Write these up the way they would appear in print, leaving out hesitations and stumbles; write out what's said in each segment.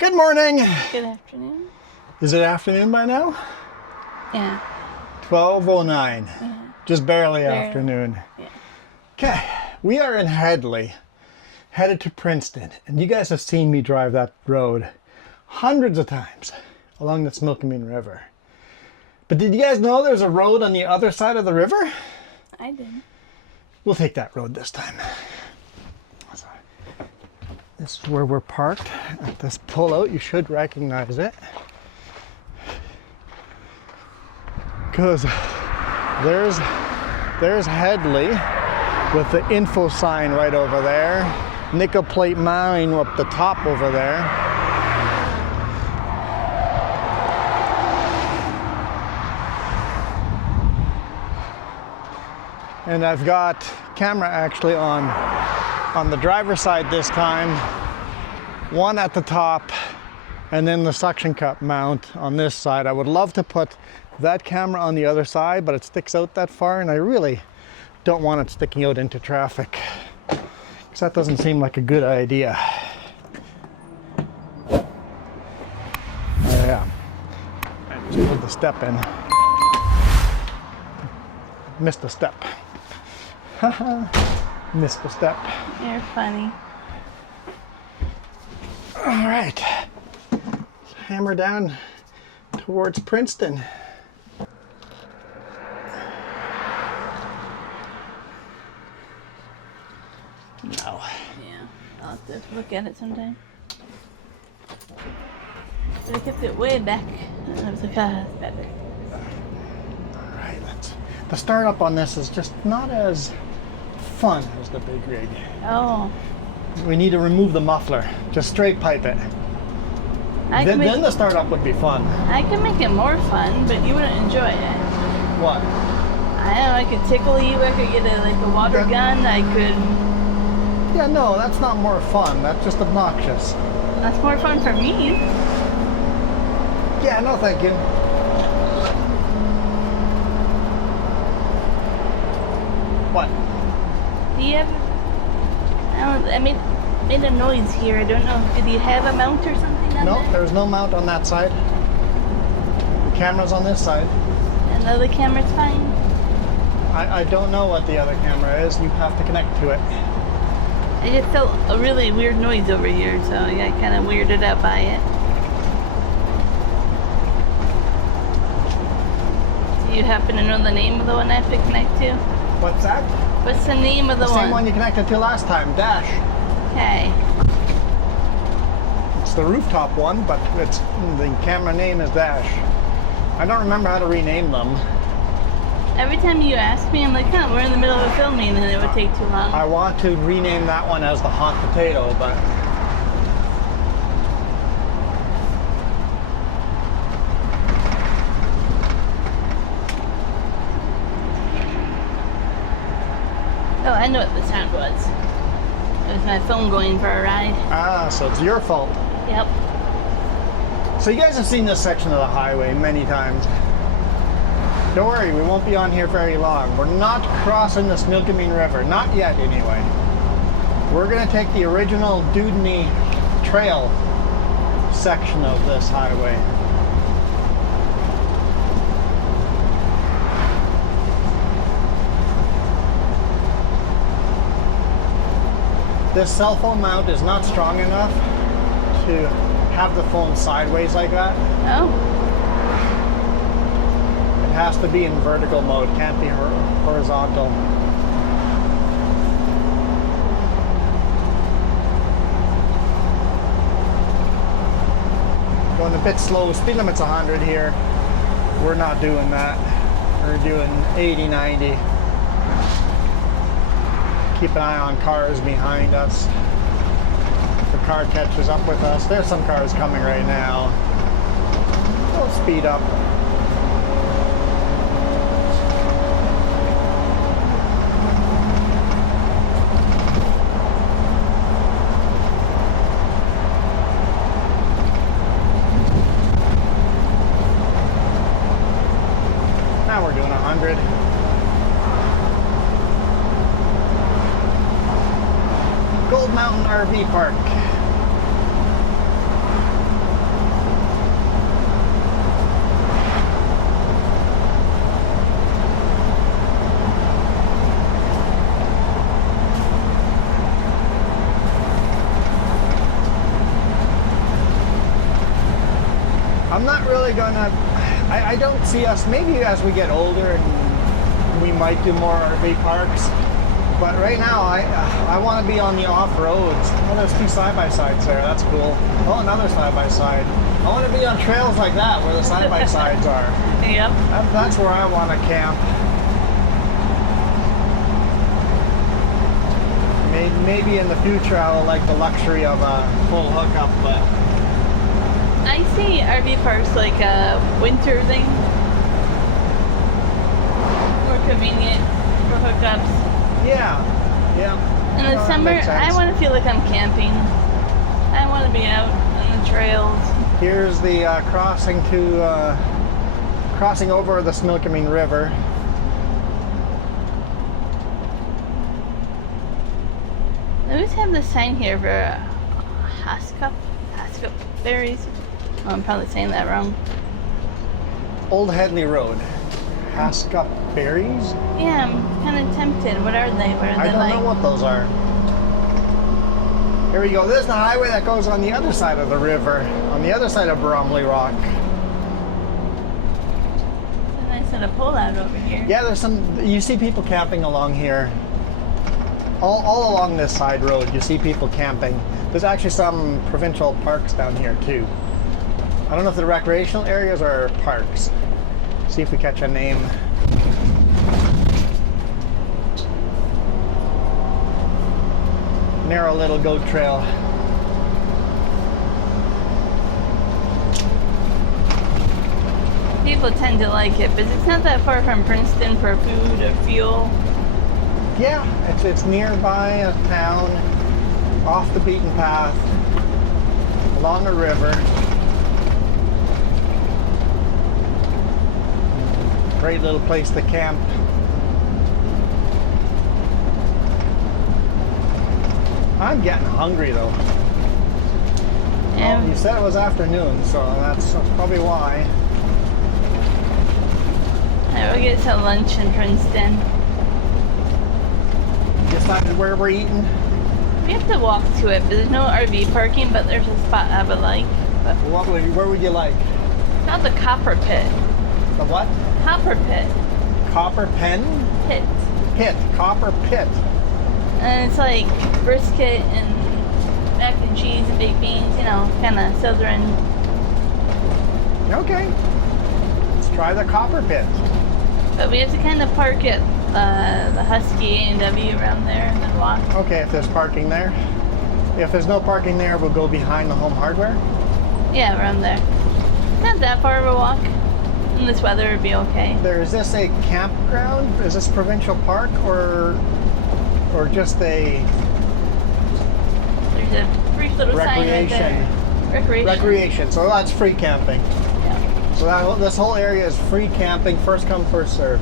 Good morning. Good afternoon. Is it afternoon by now? Yeah. 12:09. Yeah. Just barely afternoon. Yeah. Okay, we are in Hedley, headed to Princeton, and you guys have seen me drive that road hundreds of times along the Smilkameen River. But did you guys know there's a road on the other side of the river? I did. We'll take that road this time. This is where we're parked at this pullout. You should recognize it. Because there's Hedley with the info sign right over there. Nickel plate mine up the top over there. And I've got camera actually on the driver's side this time, one at the top, and then the suction cup mount on this side. I would love to put that camera on the other side, but it sticks out that far, and I really don't want it sticking out into traffic, because that doesn't seem like a good idea. Yeah, I just put the step in. Missed a step. Missed a step. You're funny. All right, let's hammer down towards Princeton. No. Yeah, I'll have to look at it sometime. But I kept it way back. And I was like, ah, that's better. All right, the startup on this is just not as fun as the big rig. Oh. We need to remove the muffler. Just straight pipe it. Then the startup would be fun. I can make it more fun, but you wouldn't enjoy it. What? I don't know, I could tickle you, I could get a water gun, I could... Yeah, no, that's not more fun. That's just obnoxious. That's more fun for me. Yeah, no thank you. What? Do you have... I made a noise here. I don't know. Did you have a mount or something on No, there? there's no mount on that side. The camera's on this side. And the other camera's fine? I don't know what the other camera is. You have to connect to it. I just felt a really weird noise over here, so I got kind of weirded out by it. Do you happen to know the name of the one I have to connect to? What's that? What's the name of the one? Same one you connected to last time, Dash. Okay. It's the rooftop one, but the camera name is Dash. I don't remember how to rename them. Every time you ask me, I'm like, huh, we're in the middle of a filming, and then it would take too long. I want to rename that one as the hot potato, but... Oh, I know what the sound was. It was my phone going for a ride. Ah, so it's your fault. Yep. So you guys have seen this section of the highway many times. Don't worry, we won't be on here very long. We're not crossing the Smilkameen River, not yet anyway. We're going to take the original Dudney Trail section of this highway. This cell phone mount is not strong enough to have the phone sideways like that. Oh. It has to be in vertical mode, can't be horizontal. Going a bit slow, speed limit's 100 here. We're not doing that. We're doing 80, 90. Keep an eye on cars behind us. If the car catches up with us, there's some cars coming right now. We'll speed up. Now we're doing 100. Gold Mountain RV Park. I'm not really gonna, I don't see us, maybe as we get older and we might do more RV parks, but right now I want to be on the off-roads. Oh, there's 2 side-by-sides there, that's cool. Oh, another side-by-side. I want to be on trails like that where the side-by-sides are. Yep. That's where I want to camp. Maybe in the future I will like the luxury of a full hookup, but I see RV parks like a winter thing. More convenient for hookups. yeah. In the that summer, makes sense. I want to feel like I'm camping. I want to be out on the trails. Here's the crossing over the Snilkameen River. They always have the sign here for Haskup berries. Oh, I'm probably saying that wrong. Old Hedley Road. Haskup berries? Yeah, I'm kind of tempted. What are they? What are I they don't like? know what those are. Here we go. This is the highway that goes on the other side of the river, on the other side of Bromley Rock. There's a nice little pull-out over here. Yeah, there's some, you see people camping along here. All along this side road, you see people camping. There's actually some provincial parks down here too. I don't know if they're recreational areas or parks. See if we catch a name. Narrow little goat trail. People tend to like it, but it's not that far from Princeton for food or fuel. Yeah, it's nearby a town, off the beaten path, along a river. Great little place to camp. I'm getting hungry though. Yeah. Well, you said it was afternoon, so that's probably why. Alright, we'll get some lunch in Princeton. Decided where we're eating. We have to walk to it, but there's no RV parking, but there's a spot I would like. But Where would you like? not the Copper Pit. The what? Copper Pit. Copper pen? Pit. Pit. Copper pit. And it's like brisket and mac and cheese and baked beans, you know, kind of southern. Okay. Let's try the copper pit. But we have to kind of park at the Husky A&W around there and then walk. Okay, if there's parking there. If there's no parking there, we'll go behind the Home Hardware. Yeah, around there. Not that far of a walk. In this weather, it'd be okay. Is this a campground? Is this provincial park or just a There's a brief little sign right recreation? there. Recreation. Recreation. So that's free camping. Yeah. So this whole area is free camping, first come, first serve.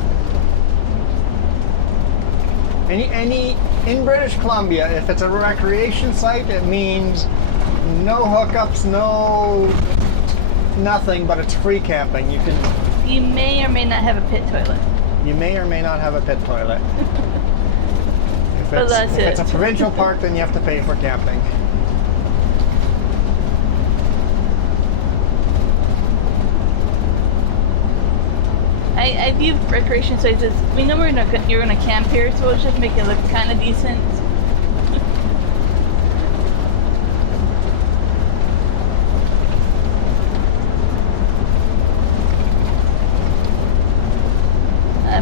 Any in British Columbia, if it's a recreation site, it means no hookups, no nothing, but it's free camping. You may or may not have a pit toilet. You may or may not have a pit toilet. If it's a provincial park, then you have to pay for camping. I view recreation sites as, we know you're gonna camp here, so let's just make it look kind of decent.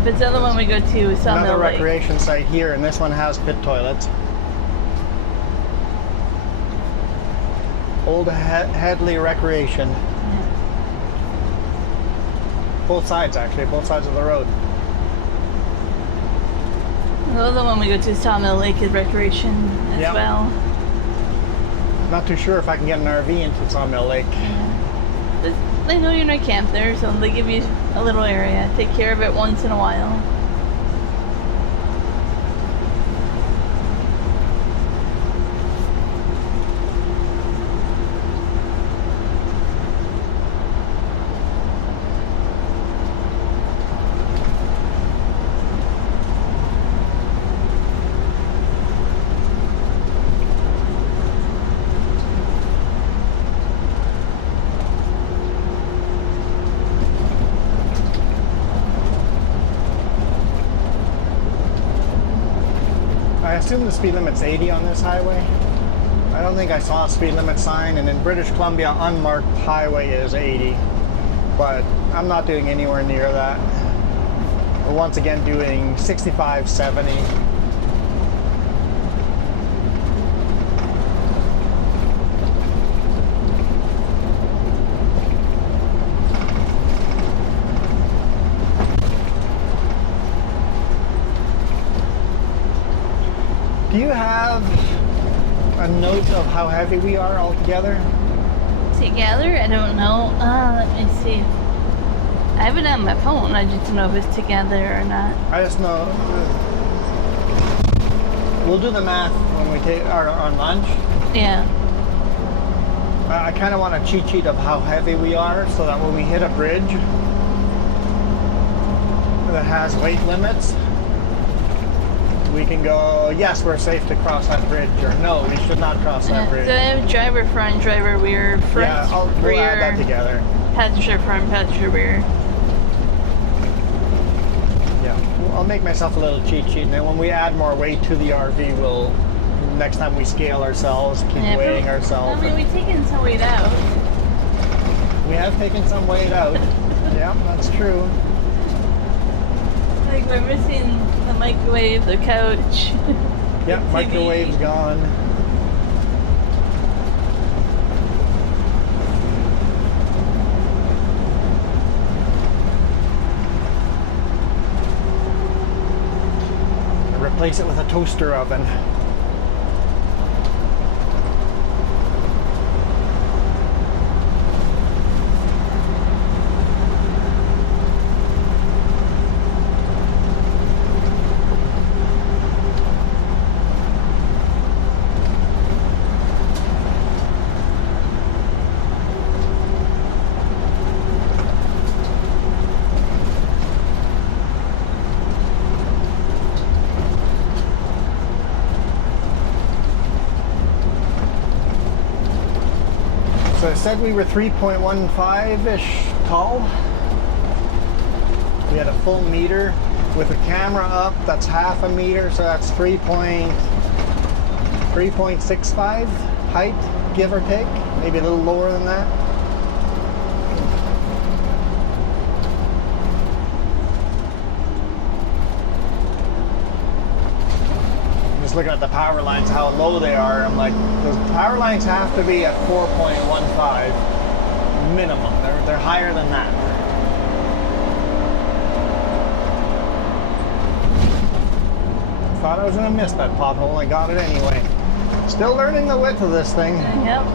But the other one we go to is Sawmill Another Lake. recreation site here, and this one has pit toilets. Old Hedley Recreation. Both sides, actually, both sides of the road. The other one we go to is Sawmill Lake is recreation as Yep. well. Not too sure if I can get an RV into Sawmill Lake. But they know you're gonna camp there, so they give you a little area. Take care of it once in a while. I assume the speed limit's 80 on this highway. I don't think I saw a speed limit sign, and in British Columbia, unmarked highway is 80. But I'm not doing anywhere near that. We're once again doing 65, 70. Do you have a note of how heavy we are altogether? Together? I don't know. Let me see. I have it on my phone. I just don't know if it's together or not. I just know. We'll do the math when we take our on lunch. Yeah. I kind of want a cheat sheet of how heavy we are so that when we hit a bridge that has weight limits, we can go, yes, we're safe to cross that bridge, or no, we should not cross that bridge. So I have driver front, driver rear, front, yeah, we'll add that together. Passenger front, passenger rear. Yeah, I'll make myself a little cheat sheet, and then when we add more weight to the RV, we'll, next time we scale ourselves, keep weighing ourselves. I mean, we've taken some weight out. We have taken some weight out. Yeah, that's true. Like, we're missing the microwave, the couch. Yep, the microwave's gone. Replace it with a toaster oven. So I said we were 3.15-ish tall. We had a full meter. With the camera up, that's half a meter, so that's 3.65 height, give or take. Maybe a little lower than that. Looking at the power lines, how low they are, I'm like, those power lines have to be at 4.15 minimum. They're higher than that. Thought I was gonna miss that pothole. I got it anyway. Still learning the width of this thing. Yep.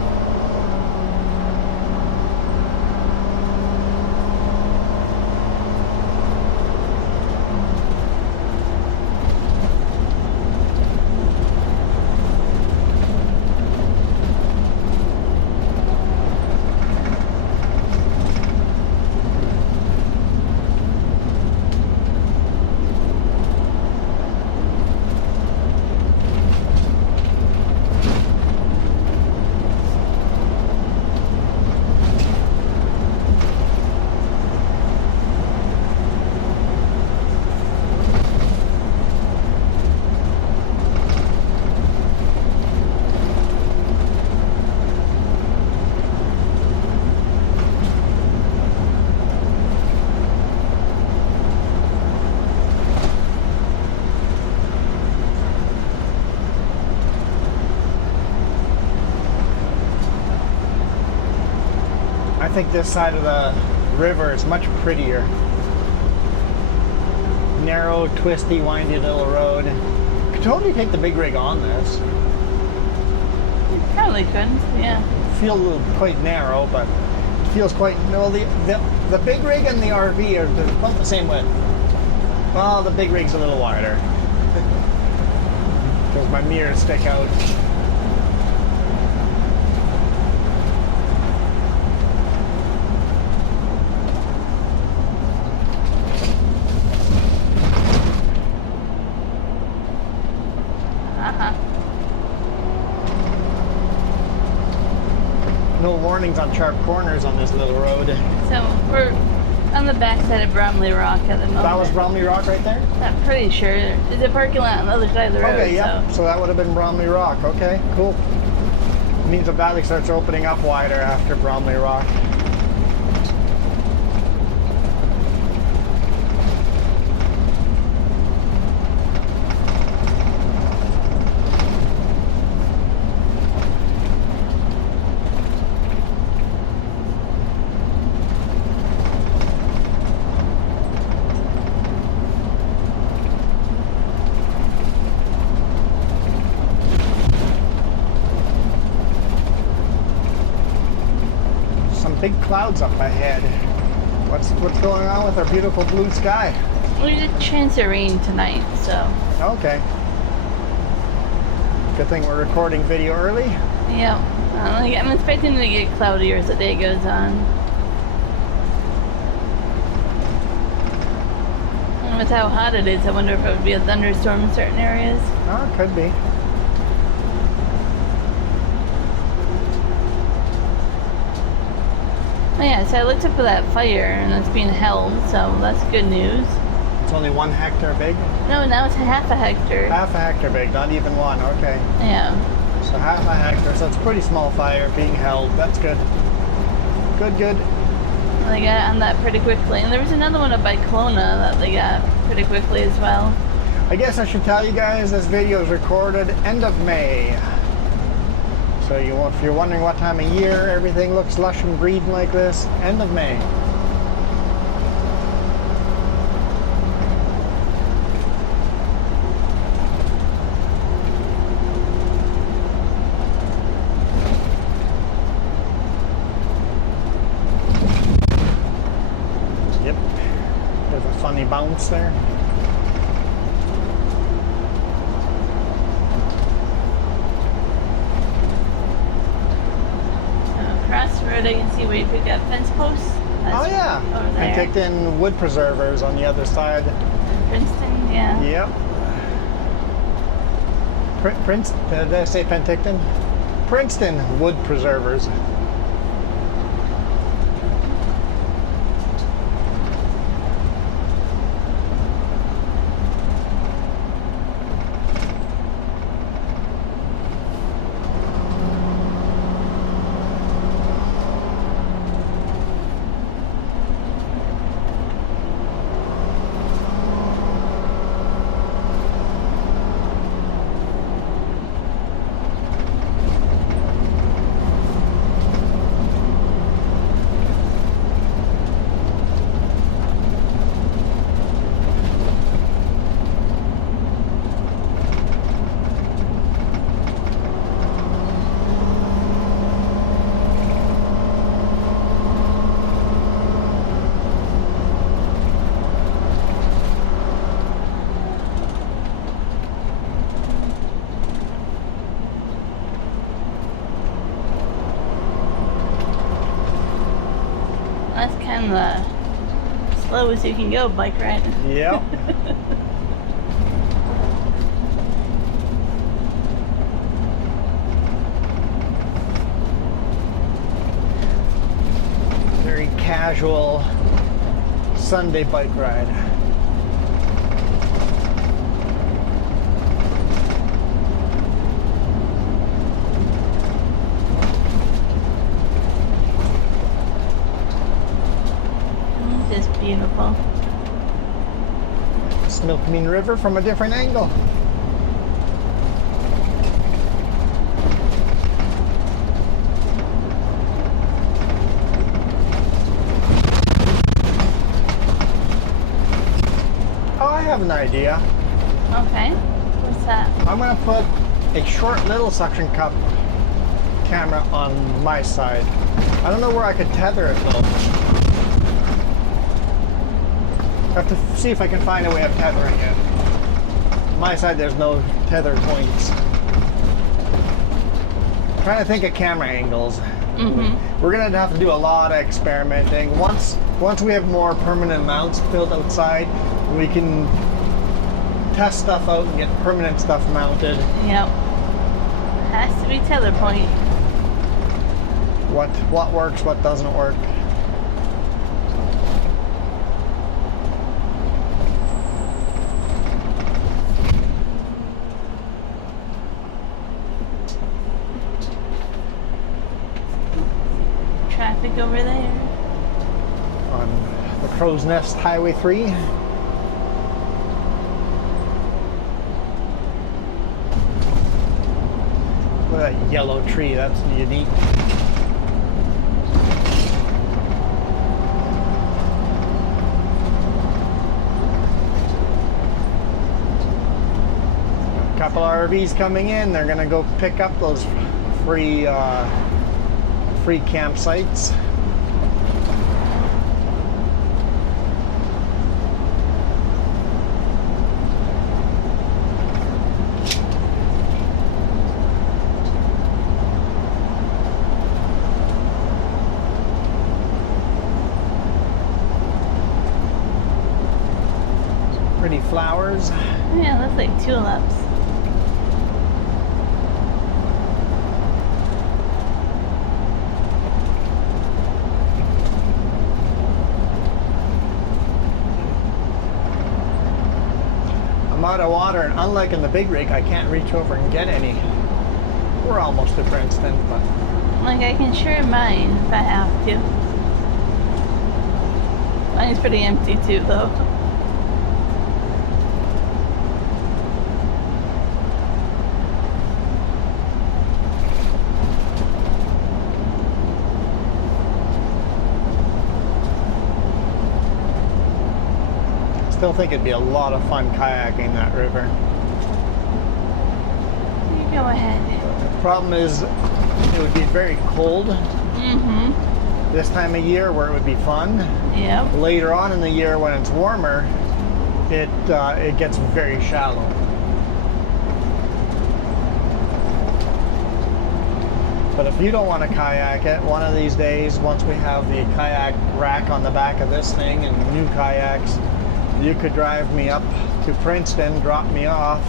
I think this side of the river is much prettier. Narrow, twisty, windy little road. Could totally take the big rig on this. Probably couldn't, yeah. Feel a little quite narrow, but it feels quite. No, the big rig and the RV are about the same width. Well, the big rig's a little wider because my mirrors stick out. Uh-huh. No warnings on sharp corners on this little road. So we're on the back side of Bromley Rock at the moment. That was Bromley Rock right there? I'm pretty sure. There's a parking lot on the other side of the road. Okay, yeah. So that would have been Bromley Rock. Okay, cool. It means the valley starts opening up wider after Bromley Rock. Big clouds up ahead. What's going on with our beautiful blue sky? We did chance of rain tonight, so. Okay. Good thing we're recording video early. Yeah. I'm expecting to get cloudier as the day goes on. And with how hot it is, I wonder if it would be a thunderstorm in certain areas. Oh, it could be. Oh yeah, so I looked up for that fire and it's being held, so that's good news. It's only 1 hectare big? No, now it's half a hectare. Half a hectare big, not even 1, okay. Yeah. So half a hectare, so it's a pretty small fire being held. That's good. Good. They got on that pretty quickly. And there was another one up by Kelowna that they got pretty quickly as well. I guess I should tell you guys this video is recorded end of May. So if you're wondering what time of year everything looks lush and green like this, end of May. Yep, there's a funny bounce there. I can see where you picked up fence posts. Oh yeah, Penticton wood preservers on the other side. Princeton, yeah. Yep. Did I say Penticton? Princeton wood preservers. That's kind of the slowest you can go bike ride. Yep. Very casual Sunday bike ride. Just beautiful. Milkmean River from a different angle. Oh, I have an idea. Okay. What's that? I'm going to put a short little suction cup camera on my side. I don't know where I could tether it though. I have to see if I can find a way of tethering it. On my side there's no tether points. I'm trying to think of camera angles. We're going to have to do a lot of experimenting. Once we have more permanent mounts built outside, we can test stuff out and get permanent stuff mounted. Yep. Has to be tether point. What works, what doesn't work. kayak over there. On the Crow's Nest Highway 3. Look at that yellow tree, that's unique. A couple RVs coming in, they're gonna go pick up those free campsites. Pretty flowers. Yeah, that's like tulips. I'm out of water, and unlike in the big rig, I can't reach over and get any. We're almost to Princeton, but Like, I can share mine if I have to. Mine's pretty empty too, though. still think it'd be a lot of fun kayaking that river. You go ahead. The problem is it would be very cold this time of year where it would be fun. Yep. Later on in the year when it's warmer, it gets very shallow. But if you don't want to kayak it, one of these days, once we have the kayak rack on the back of this thing and new kayaks, you could drive me up to Princeton, drop me off,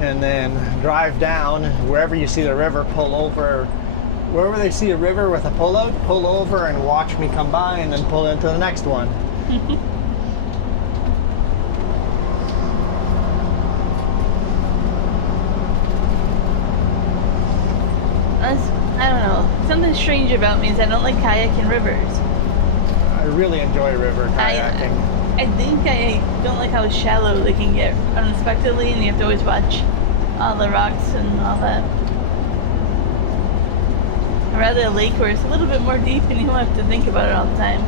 and then drive down wherever you see the river, pull over. Wherever they see a river with a pullout, pull over and watch me come by and then pull into the next one. I don't know. Something strange about me is I don't like kayaking rivers. I really enjoy river kayaking. I think I don't like how shallow they can get unexpectedly, and you have to always watch all the rocks and all that. I'd rather a lake where it's a little bit more deep and you don't have to think about it all the time.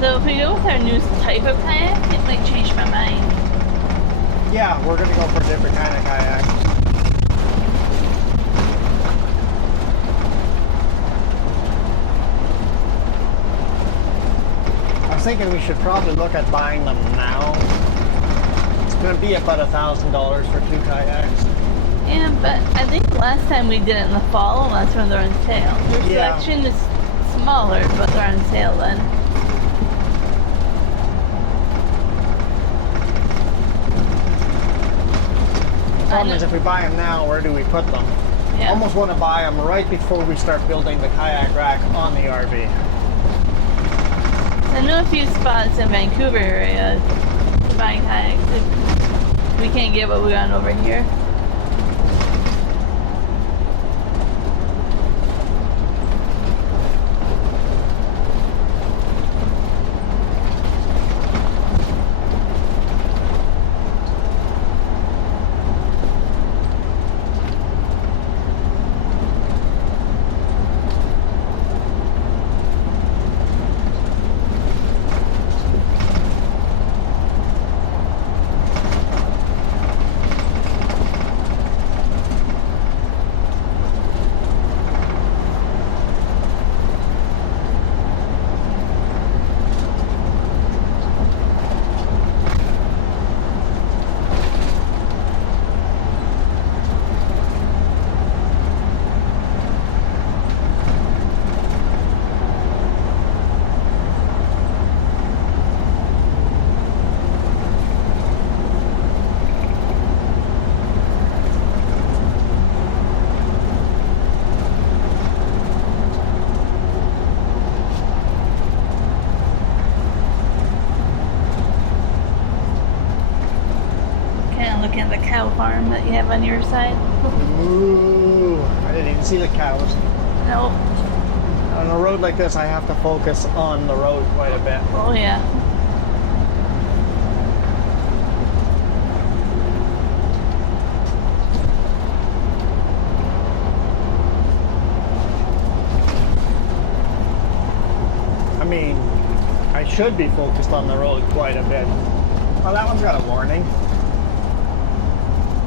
So if we go with our new type of kayak, it might change my mind. Yeah, we're gonna go for a different kind of kayak. I was thinking we should probably look at buying them now. It's gonna be about $1,000 for 2 kayaks. Yeah, but I think last time we did it in the fall, and that's when they're on sale. Their Yeah. selection is smaller, but they're on sale then. The problem is if we buy them now, where do we put them? Yeah. Almost want to buy them right before we start building the kayak rack on the RV. I know a few spots in Vancouver area to buy kayaks if we can't get what we want over here. cow farm that you have on your side. Ooh, I didn't even see the cows. Nope. On a road like this, I have to focus on the road quite a bit. Oh yeah. I mean, I should be focused on the road quite a bit. Well, that one's got a warning.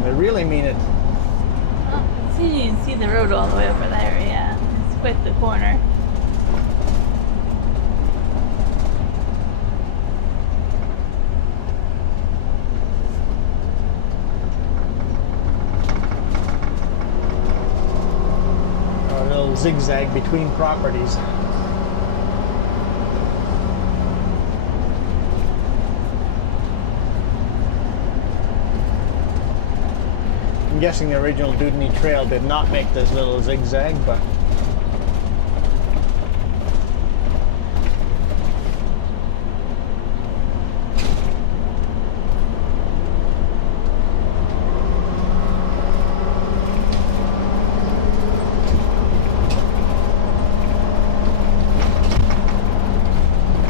They really mean it. Oh, you can see the road all the way over there, yeah. It's quite the corner. A little zigzag between properties. I'm guessing the original Dudney Trail did not make this little zigzag, but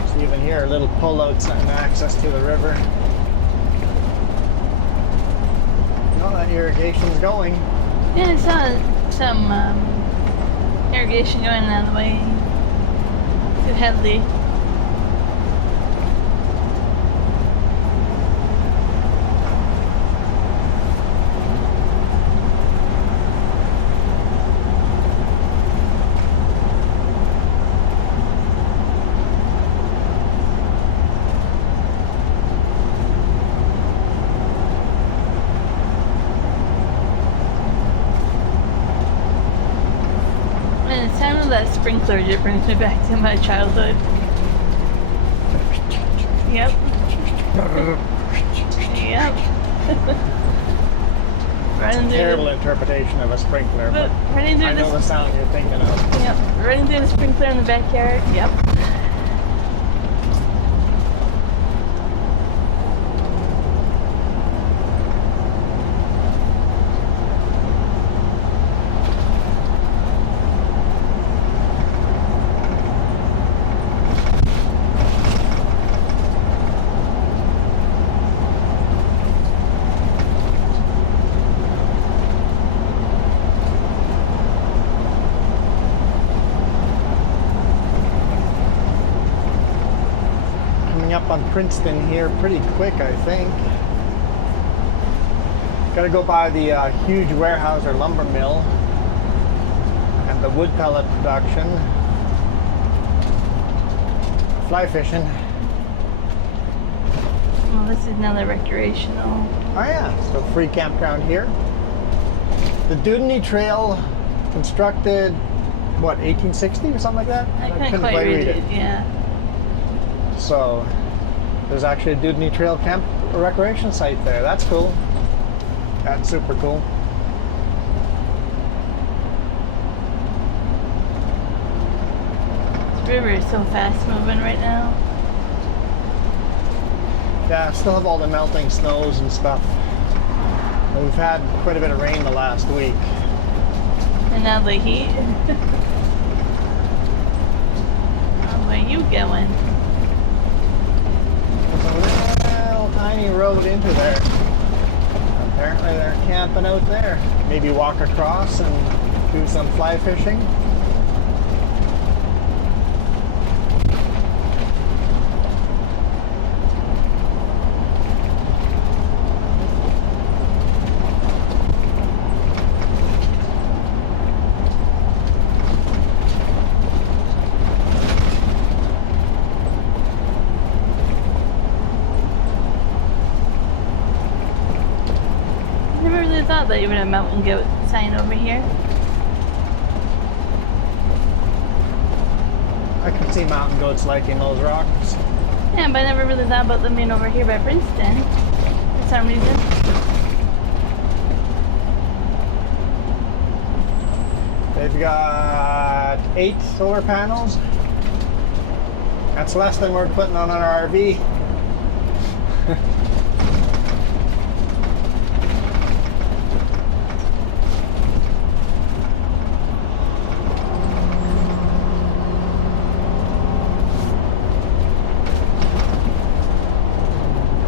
so even here, little pullouts and access to the river. That irrigation's going. Yeah, I saw some irrigation going on the way to Hedley. That sprinkler just brings me back to my childhood. Yep. Yep. Running through Terrible interpretation of a sprinkler, but running through I know the sound you're thinking of. Yep. Running through the sprinkler in the backyard. Yep. Up on Princeton here pretty quick, I think. Gotta go by the huge warehouse or lumber mill and the wood pellet production. Fly fishing. Well, this is another recreational. Oh yeah, so free campground here. The Dudney Trail constructed, what, 1860 or something like that? I couldn't quite read it, yeah. So there's actually a Dudney Trail camp recreation site there. That's cool. That's super cool. This river is so fast moving right now. Yeah, still have all the melting snows and stuff. And we've had quite a bit of rain the last week. And now the heat. Where you going? There's a little tiny road into there. Apparently they're camping out there. Maybe walk across and do some fly fishing. Thought that even a mountain goat sign over here. I can see mountain goats liking those rocks. Yeah, but I never really thought about them being over here by Princeton for some reason. They've got 8 solar panels. That's less than we're putting on our RV.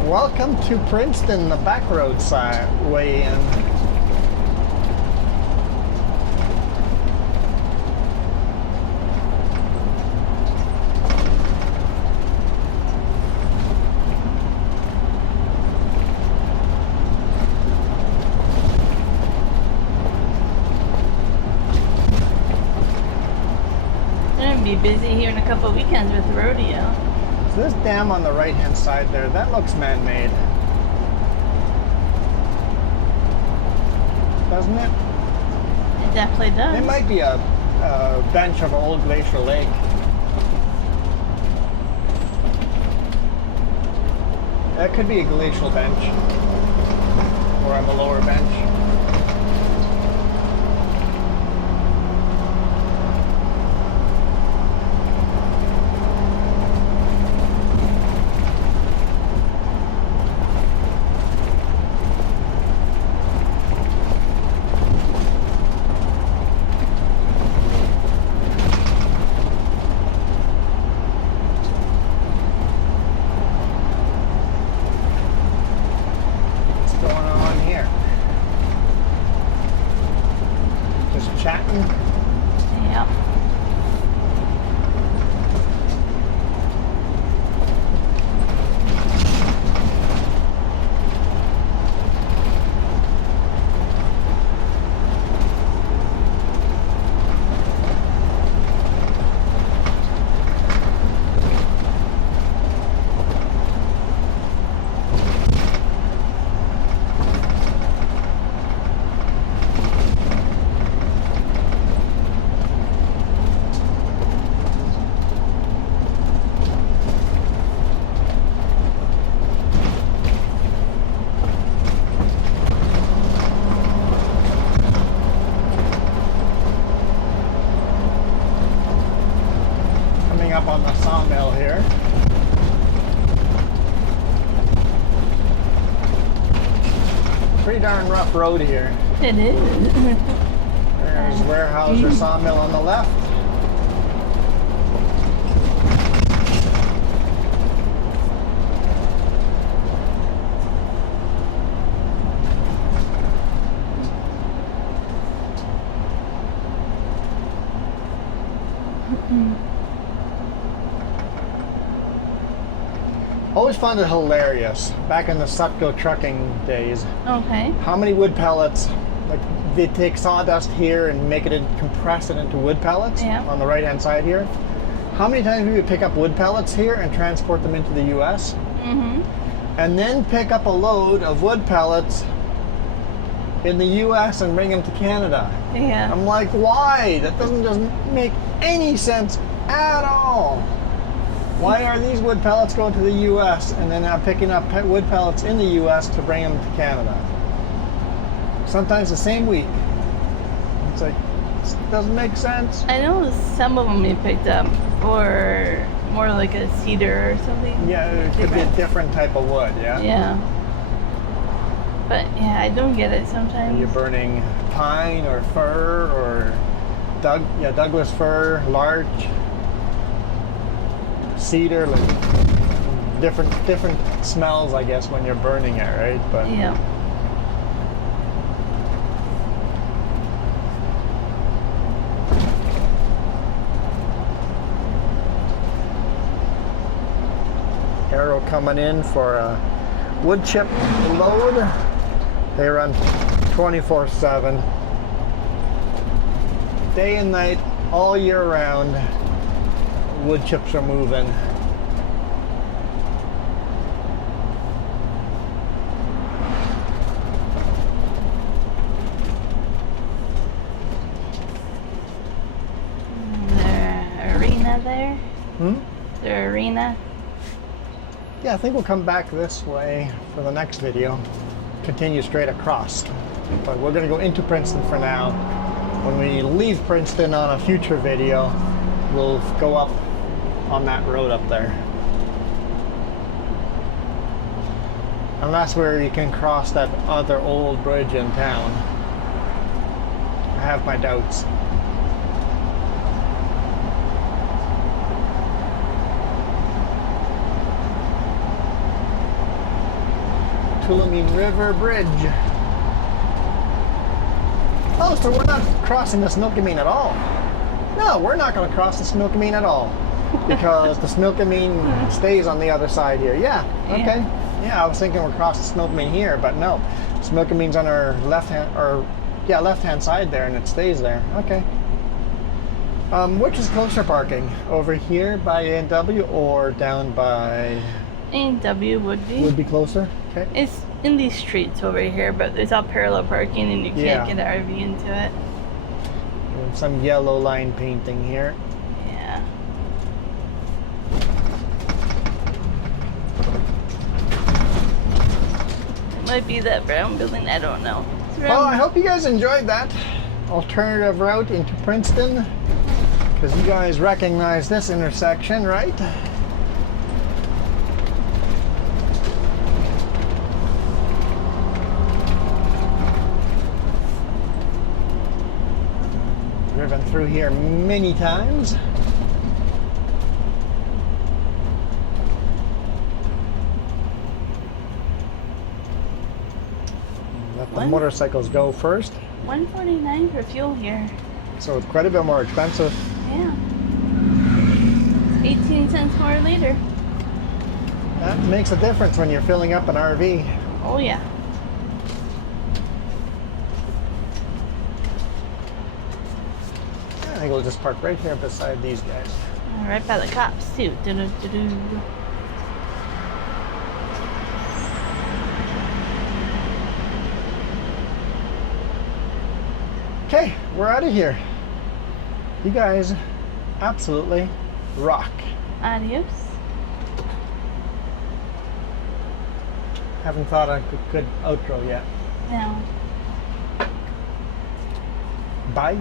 Welcome to Princeton, the Backroad way in. They're gonna be busy here in a couple of weekends with the rodeo. So this dam on the right-hand side there, that looks man-made. Doesn't it? It definitely does. It might be a bench of an old glacial lake. That could be a glacial bench. Or on the lower bench. Chatting. Yep. Up on the sawmill here. Pretty darn rough road here. It is. There's warehouse or sawmill on the left. Always found it hilarious back in the Sutco trucking days. Okay. How many wood pellets, like they take sawdust here and make it compress it into wood pellets on the right hand side here. How many times we would pick up wood pellets here and transport them into the US? Mm-hmm. And then pick up a load of wood pellets in the US and bring them to Canada. Yeah. I'm like, why? That doesn't make any sense at all. Why are these wood pellets going to the US and then I'm picking up wood pellets in the US to bring them to Canada? Sometimes the same week. It's like, it doesn't make sense. I know some of them you picked up or more like a cedar or something. Yeah, it could be a different type of wood, yeah? Yeah. But yeah, I don't get it sometimes. You're burning pine or fir or Douglas fir, larch, cedar, like different smells, I guess, when you're burning it, right? But yeah. Arrow coming in for a wood chip load. They run 24/7, day and night, all year round. Wood chips are moving. The arena there? The arena? Yeah, I think we'll come back this way for the next video. Continue straight across. But we're going to go into Princeton for now. When we leave Princeton on a future video, we'll go up on that road up there. And that's where you can cross that other old bridge in town. I have my doubts. Tulameen River Bridge. Oh, so we're not crossing the Snookameen at all. No, we're not going to cross the Snookameen at all because the Snookameen stays on the other side here. Yeah, okay. Yeah, I was thinking we're crossing the Snookameen here, but no. Snookameen's on our left-hand side there, and it stays there. Okay. Which is closer parking? Over here by A&W or down by... A&W would be. Would be closer? Okay. It's in these streets over here, but there's all parallel parking and you can't get an RV into it. And some yellow line painting here. Yeah. It might be that brown building, I don't know. Well, I hope you guys enjoyed that alternative route into Princeton, because you guys recognize this intersection, right? Driven through here many times. Let the motorcycles go first. $149 for fuel here. So it's quite a bit more expensive. Yeah. 18 cents more a liter. That makes a difference when you're filling up an RV. Oh yeah. I think we'll just park right here beside these guys. Right by the cops too. Do-do-do-do. Okay, we're out of here. You guys absolutely rock. Adios. Haven't thought of a good outro yet. No. Bye.